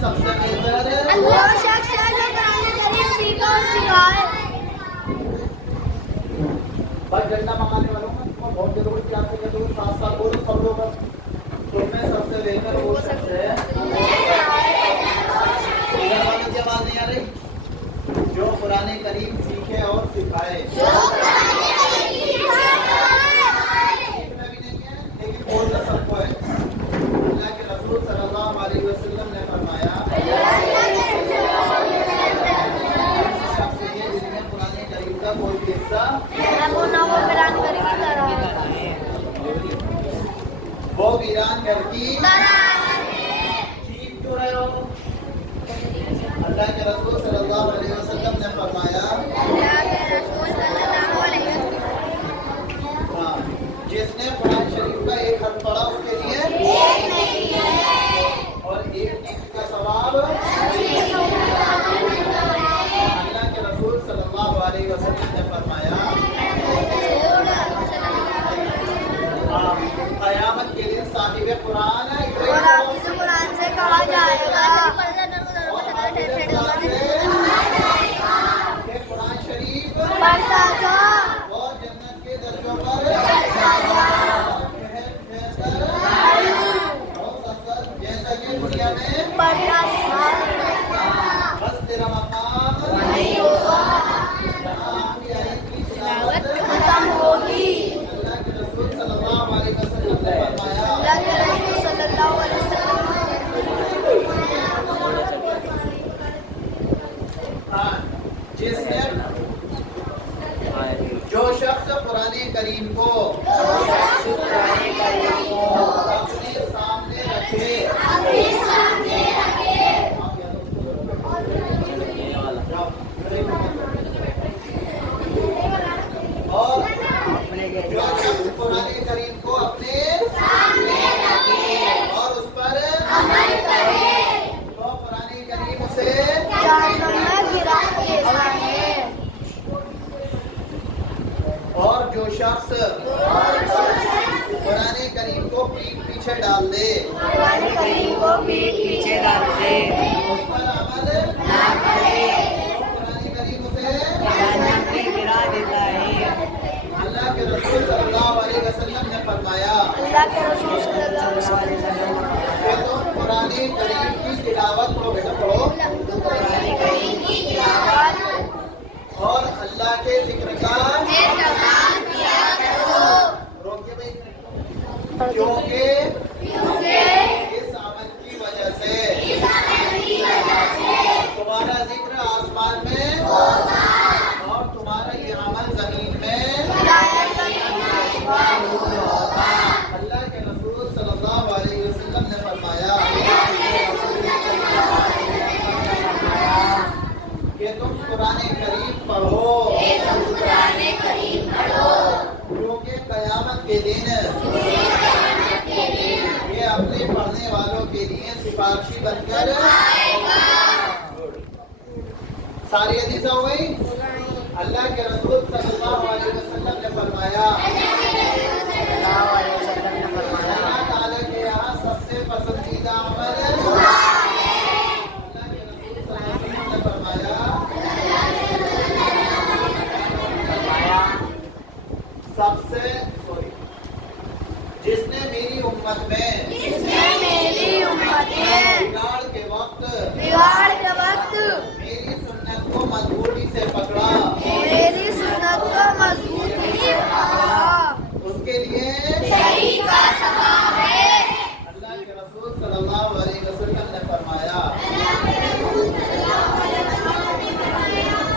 سب سے بہتر وہ شخص ہے جو قرآن کریم سیکھے اور سکھائے. بس ڈنڈا منگانے والوں میں بہت ضروری کیا آپ سے ساتھ ساتھ بولو سب لوگ. تم میں سب سے بہتر وہ شخص ہے کی آواز نہیں آ رہی جو قرآن کریم سیکھے اور سکھائے. لیکن بولنا سب کو ہے. اللہ کے رسول صلی اللہ علیہ وسلم نے فرمایا شخص یہ جس نے قرآن کریم کا کوئی بھی حصہ وہ ویران گھر کی چیخ کیوں رہے ہو. اللہ کے رسول صلی اللہ علیہ وسلم نے فرمایا جس نے قرآن شریف کا ایک حرف پڑھا اس کے لیے اور ایک نیکی کا ثواب. اللہ کے رسول صلی اللہ علیہ وسلم نے فرمایا قیامت کے دن صاحب قرآن قرآن سے کہا جائے گا کہ قرآن شریف پڑھتا جا اور جنت کے درجوں پر جیسا کہ دنیا میں پڑھتا تھا بس تیرا مقام نہیں ہوگا ختم ہوگی. اللہ کے رسول صلی اللہ علیہ وسلم نے فرمایا اللہ کے رسول صلی اللہ علیہ وسلم جس نے جو شخص قرآن کریم کو اپنے سامنے رکھے اور جو شخص قرآن کریم کو اپنے سامنے رکھے اور اس پر عمل کرے تو قرآن کریم اسے جہنم میں گرا دیتا ہے. اور جو شخص قرآن کریم کو پیٹھ پیچھے ڈال دے قرآن کریم کو پیٹھ پیچھے ڈال دے اس پر عمل نہ کرے قرآن کریم اسے جہنم میں گرا دیتا ہے. اللہ کے رسول صلی اللہ علیہ وسلم نے فرمایا اللہ کے رسول صلی اللہ علیہ وسلم کہ تم قرآن کریم کی تلاوت کو بیٹا پڑھو قرآن کریم کی تلاوت اور اللہ کے ذکر کا اہتمام کیا کرو روکے بھائی کیونکہ اس عمل کی وجہ سے تمہارا ذکر آسمان میں اور تمہارا یہ عمل زمین میں اللہ کے رسول صلی اللہ علیہ وسلم نے فرمایا کہ تم قرآن کریم پڑھو کیونکہ قیامت کے دن یہ اپنے پڑھنے والوں کے لیے سفارشی بن کر ساری حدیثیں ہو گئی. اللہ کے رسول صلی اللہ علیہ وسلم نے فرمایا اللہ تعالیٰ کے یہاں سب سے پسندیدہ عمل اللہ کے رسول صلی اللہ علیہ وسلم نے فرمایا سب سے جس نے میری امت میں بگاڑ کے وقت میری سنت کو مضبوطی سے پکڑا اس کے لیے اللہ کے رسول صلی اللہ علیہ وسلم نے فرمایا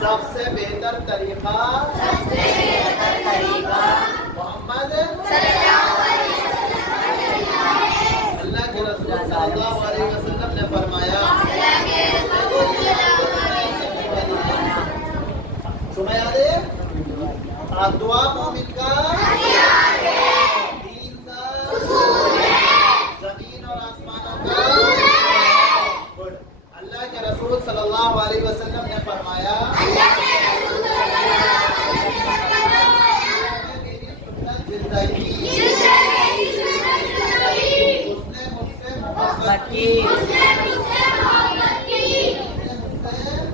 سب سے بہتر طریقہ محمد اللہ کے رسول صلی اللہ علیہ وسلم نے فرمایا سنا یاد ہے دعا مومن کا دین کا زمین اور آسمانوں کا اللہ کے رسول صلی اللہ علیہ وسلم نے فرمایا میری سنت زندگی اس نے مجھ سے محبت کی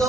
2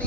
3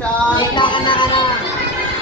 4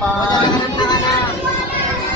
5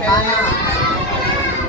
6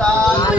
7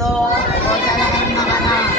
9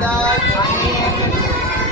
10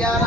11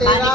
13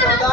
14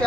4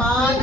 5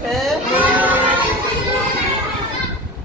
6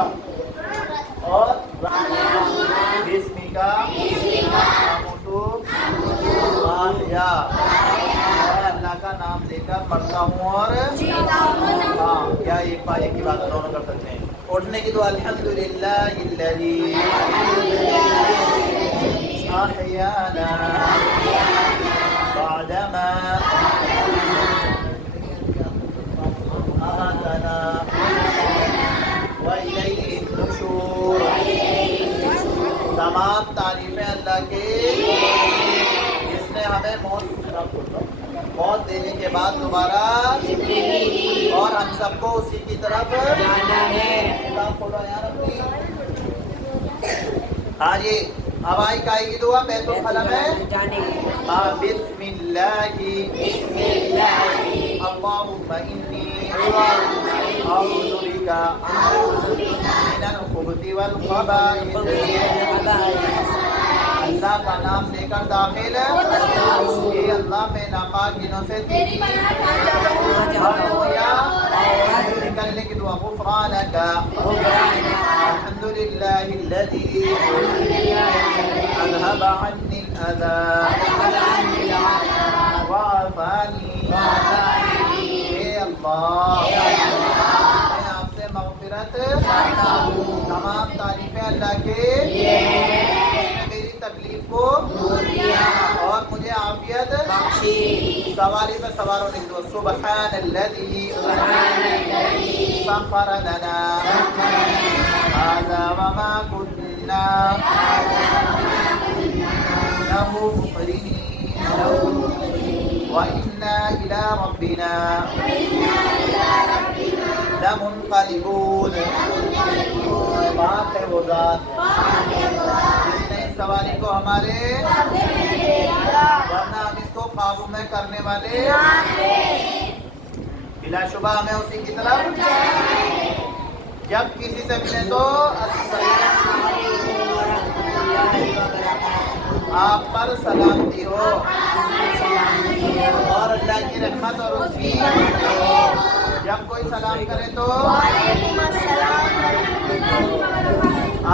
یا اور بسمی کا یا میں اللہ کا نام لے کر مرتا ہوں اور ہاں کیا ایک بار ایک ہی بات دونوں کر سکتے ہیں. اٹھنے کی دعا الحمدللہ الذی احیانا بعدما اماتنا والیہ النشور. تمام تعریفیں اللہ کے جس نے ہمیں موت دینے کے بعد دوبارہ اور ہم سب کو اسی کی طرف جانا ہے. ہاں جی اب آئی کائی کی دعا بیت الخلا میں بسم اللہ اللہم انی اعوذ بک من الخبث والخبائث. اللہ کا نام لے کر داخل اے اللہ میں ناپاک جنوں سے تیری نکلنے کی دعا غفرانک الحمدللہ الذی اذهب عنی الاذى وعافانی. اے اللہ میں آپ سے مغفرت تمام تعریفیں اللہ کے تکلیف کو اور مجھے عافیت بخشی. سواری میں سوار ہونے کی سبحان الذی سخر لنا هذا وما كنا له مقرنين وإنا إلى ربنا لمنقلبون. پاک ہے وہ ذات سواری کو ہمارے ورنہ ہم اس کو قابو میں کرنے والے بلا شبہ ہمیں اسی کی طرف جب کسی سے ملے تو آپ پر سلامتی ہو اور اللہ کی رحمت اور اس کی جب کوئی سلام کرے تو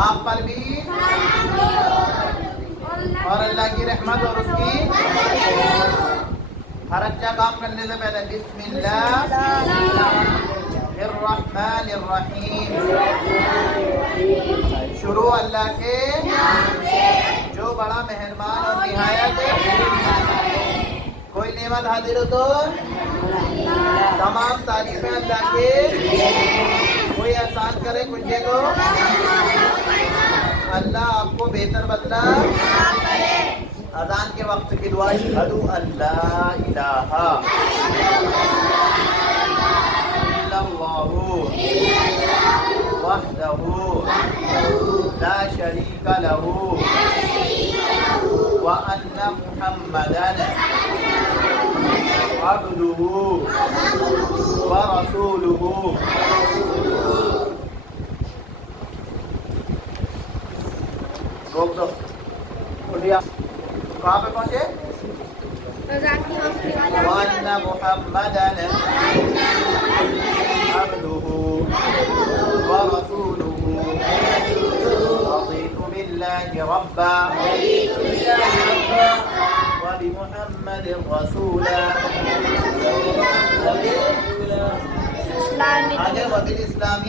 آپ پر بھی اور اللہ کی رحمت اور اس کی ہر اچھا کام کرنے سے پہلے بسم اللہ الرحمن الرحیم. شروع اللہ کے جو بڑا مہربان اور نہایت. کوئی نعمت حاضر ہو تو تمام تعریفیں اللہ کے. کوئی احسان کرے کچھ دے تو اللہ آپ کو بہتر بدلا. اذان کے وقت کی دعا اشہد ان لا الہ الا اللہ وحدہ لا شریک لہ وان محمدا عبدہ ورسولہ. روک دو اٹھیا کہاں پہ پہنچے وَأَنَّ مُحَمَّدًا عَبْدُهُ وَرَسُولُهُ رَضِيتُ بِاللَّهِ رَبًّا وَبِمُحَمَّدٍ رَسُولًا. آگے وَبِالْإِسْلَامِ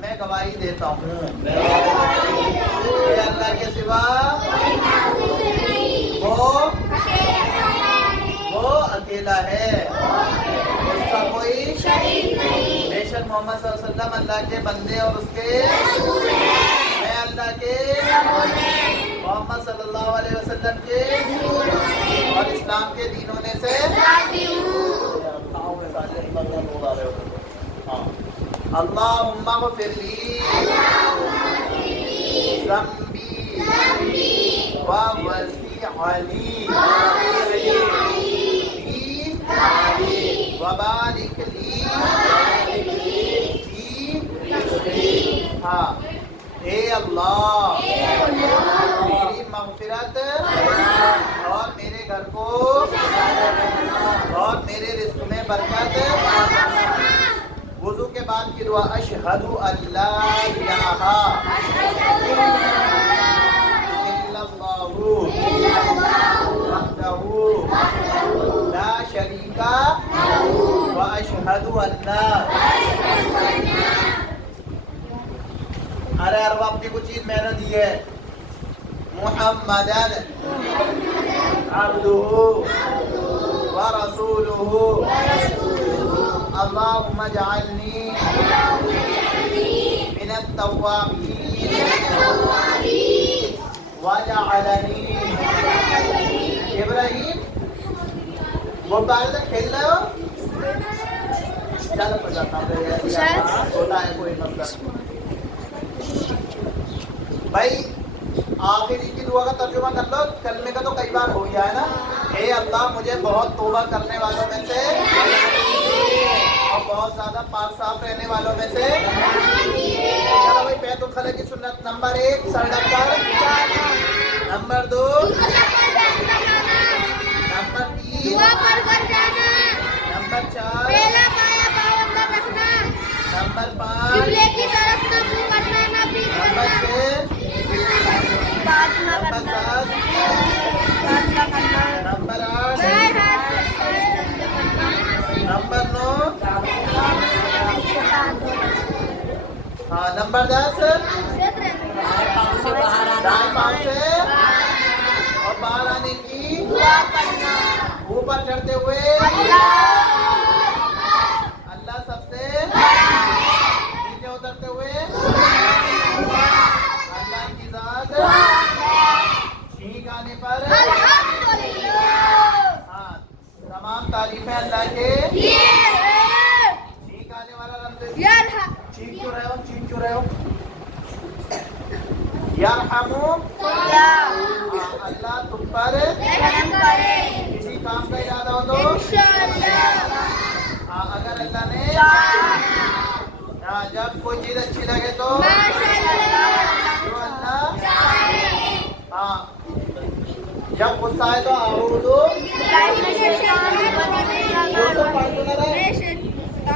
میں گواہی دیتا ہوں کہ اللہ کے سوا وہ اکیلا ہے, اس کا کوئی شریک نہیں. بے شک محمد صلی اللہ علیہ وسلم اللہ کے بندے اور اس کے میں اللہ کے محمد صلی اللہ علیہ وسلم کے اور اسلام کے دین ہونے سے اللہم اغفر لی ذنبی ووسیع لی وبارک لی فی رزقی. ہاں اے اللہ میری مغفرت اور میرے گھر کو اور میرے رزق میں برکت. وضو کے بعد کی دعا اشہد ان لا الہ الا اللہ وحدہ لا شریک و اشہد ان ارے ارب اپنی کو چیز میں نے دی ہے محمدن عبدہ ورسولہ اللهم اجعلني من التوابين واجعلني ابراہیم وہ بال تک کھیل رہے ہو چلو پڑھتا چھوٹا ہے کوئی مطلب بھائی آخری کی دعا کا ترجمہ کر لو کلمے کا تو کئی بار ہو گیا ہے نا اے اللہ مجھے بہت توبہ کرنے والوں میں سے اور بہت زیادہ پاک صاف رہنے والوں میں سے چلو بھائی بیت الخلا کی سنت نمبر 1 سر ڈھک کر number 2 number 3 number 4 number 5 number 6 number 7 number 8 number 9 ہاں نمبر 10 دائیں پاؤں سے اور باہر آنے کی اوپر چڑھتے ہوئے اللہ سب سے نیچے اترتے ہوئے اللہ کی ذات چھینک آنے پر ہاں تمام تعریفیں اللہ کے چھینک آنے والا رب چھینک کیوں رہے ہو یرحمو اللہ تم پر کسی کام کا ارادہ ہو تو اگر اللہ نے جب کوئی چیز اچھی لگے تو اللہ جب غصہ آئے تو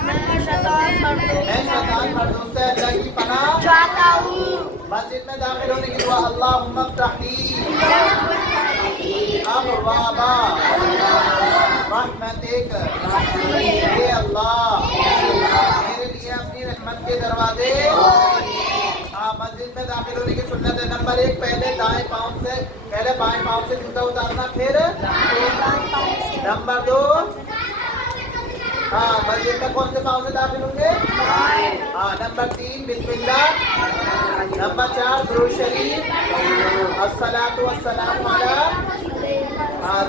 میں شیطان مردوں سے اللہ کی پناہ چاہتا ہوں مسجد میں داخل ہونے کی دعا اللہم افتح لی ابواب رحمتک اے اللہ میرے لیے اپنی رحمت کے دروازے مسجد میں داخل ہونے کی سنت ہے نمبر 1 پہلے دائیں پاؤں سے پہلے بائیں پاؤں سے جوتا اتارنا پھر نمبر 2 ہاں مسجد میں کون سے پاؤں سے داخل ہوں گے ہاں نمبر 3 بسم اللہ نمبر 4 درود شریف الصلاۃ والسلام علی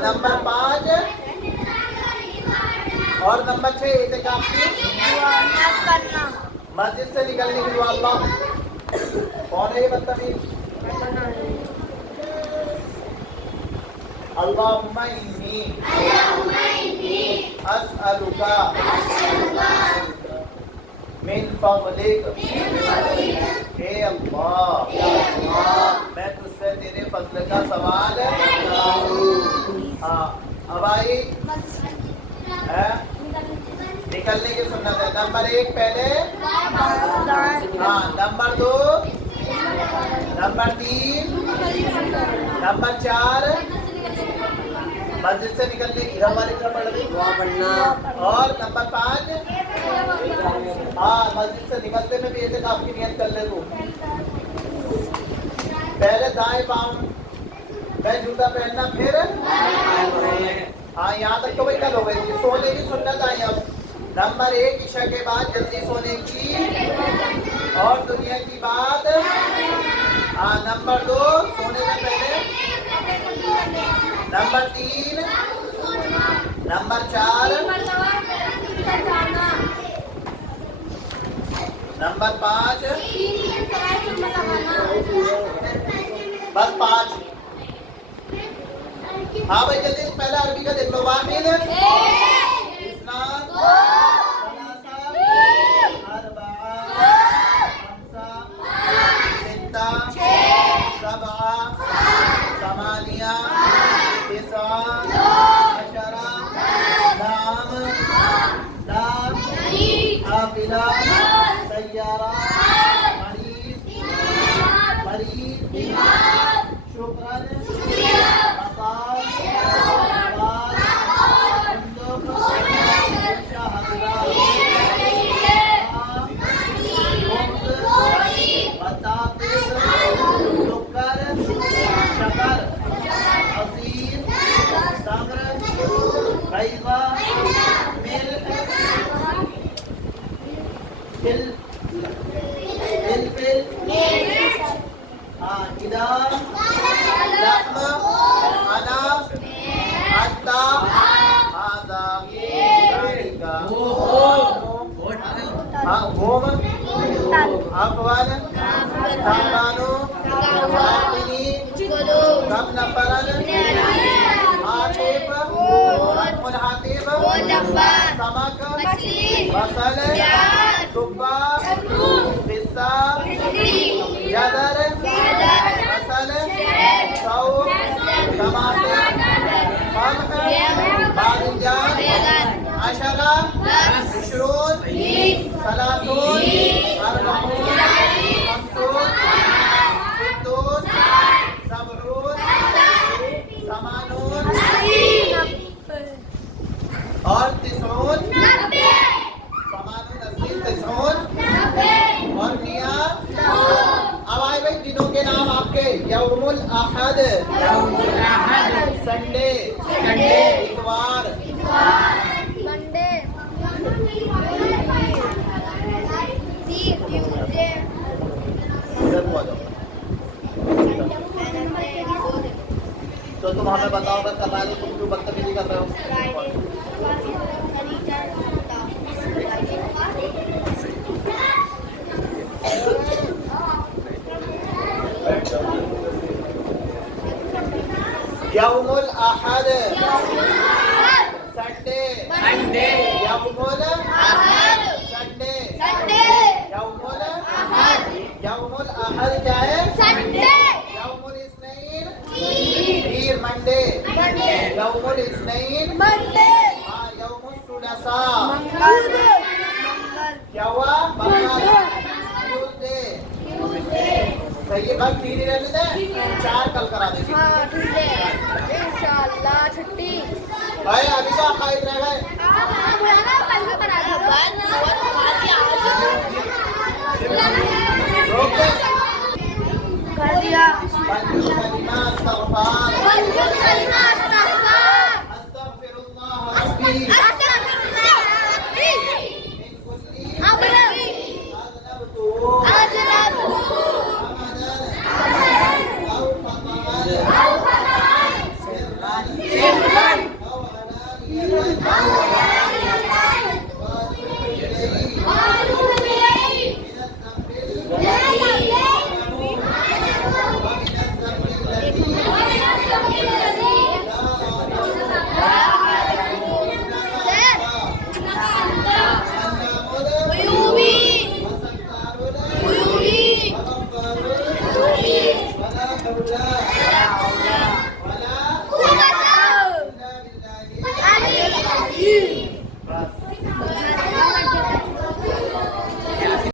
نمبر 5 اور نمبر 6 اعتکاف کی کرنا مسجد سے نکلنے کی دعا اللہ کون ہے یہ بدتمیز اللہم انی اسألک من فضلک اے اللہ میں تجھ سے تیرے فضل کا سوال ہاں اب آئی نکلنے کی سنت ہے نمبر 1 پہلے ہاں نمبر 2 نمبر 3 نمبر 4 مسجد سے نکلنے کی ہماری طرف پڑھ رہی اور نمبر 5 ہاں مسجد سے نکلتے میں بھی اعتکاف کی نیت کر لے تو پہلے دائیں پاؤں میں جوتا پہننا پھر ہاں یہاں تک تو بھائی کل ہو گئی تھی سونے کی سنت آئی اب نمبر 1 عشاء کے بعد جلدی سونے کی اور دنیا کی بات ہاں نمبر 2 سونے سے پہلے نمبر 3 نمبر 4 نمبر 5 بس 5 ہاں بھائی جلدی پہلے عربی کا دیکھ لو واحد اسنان ثلاثہ اربعہ خمسہ ستہ سبعہ ثمانیہ تسعہ عشرہ نعم لا حافظہ سیارہ مریض مریض شکرن مقام اور تسعون اور میاں. اب آئے بھائی دنوں کے نام آپ کے. یوم الاحد سنڈے اتوار منڈے تو تم ہمیں بتاؤ اگر کر رہا ہے تو تم کیوں بدتمیزی کر رہے ہو؟ یوم الاحد سنڈے یوم الاحد سنڈے یوم الاحد کیا ہے؟ یوم الاثنین پیر منڈے یوم الاثنین ہاں یوم الثلاثاء کیا ہوا؟ ٹیوزڈے. صحیح بس 3 ہی رہنے دیں 4 کل کرا دیں گے انشاءاللہ چھٹی. بھائی